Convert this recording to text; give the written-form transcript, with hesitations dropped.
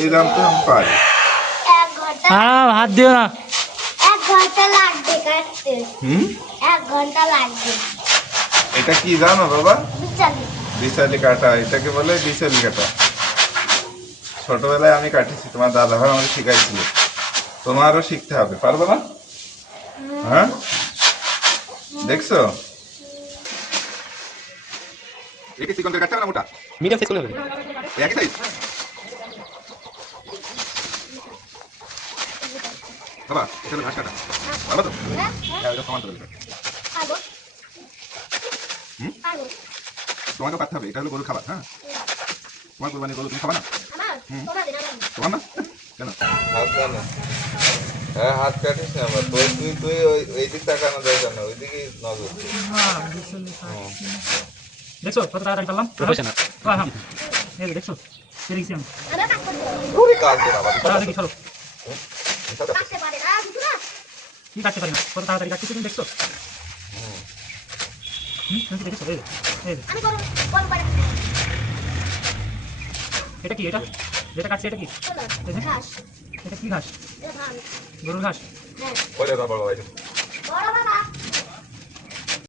এই দাম তো আমি পারি। হ্যাঁ, হাত দিও না। 1 ঘন্টা লাগবে কাটতে। হুম 1 ঘন্টা লাগবে। এটা কি জানো বাবা? বিচালি। বিচালি কাটা, এটাকে বলে বিচালি কাটা। ছোটবেলায় আমি কাটিছি, তোমার দাদা ভাই আমাকে শিখাইছিল। তোমারও শিখতে হবে, পারবে না? হ্যাঁ, দেখছো? একে চিকন করে কাটতে হবে না মোটা? মিডিয়াম সাইজ করলে হবে। একই সাইজ বাবা, এটা হলো ঘাস কাটা। ভালো তো? হ্যাঁ, এটা সমান করে দিতে হবে। পারবো। হুম? পারবো। তোমাকেও কাটতে হবে, এটা হলো গরুর খাবার। হ্যাঁ, তোমার কোরবানি গরু, তুমি খাবা না? আমার হুম। তোমরা দিন আমার। তোমার না কেন? হাত না, হ্যাঁ হাত কাটিস না আবার। তুই ওই দিক তাকানো দরকার না, ওইদিকে নজর দে। দেখছো কত তাড়াতাড়ি পারলাম? প্রফেশনাল। হ্যাঁ, এই যে দেখছো? পেরে গেছি আমি। আমরা কাটতে পারবো। ওরে কাজ দে বাবা। তাড়াতাড়ি দেখি চলো। কাটতে পারে না কিছু না। কি কাটতে পারি না? কত তাড়াতাড়ি কাটছি তুমি দেখছো? তুমি কি দেখছো? এই যে। আমি করব বল পারে। এটা কি? এটা যেটা কাটছে এটা কি? চলো। এই যে। ঘাস। এটা কি ঘাস? এটা ধান। গরুর ঘাস। হ্যাঁ। ওরে বাবা বাবা। বড় বাবা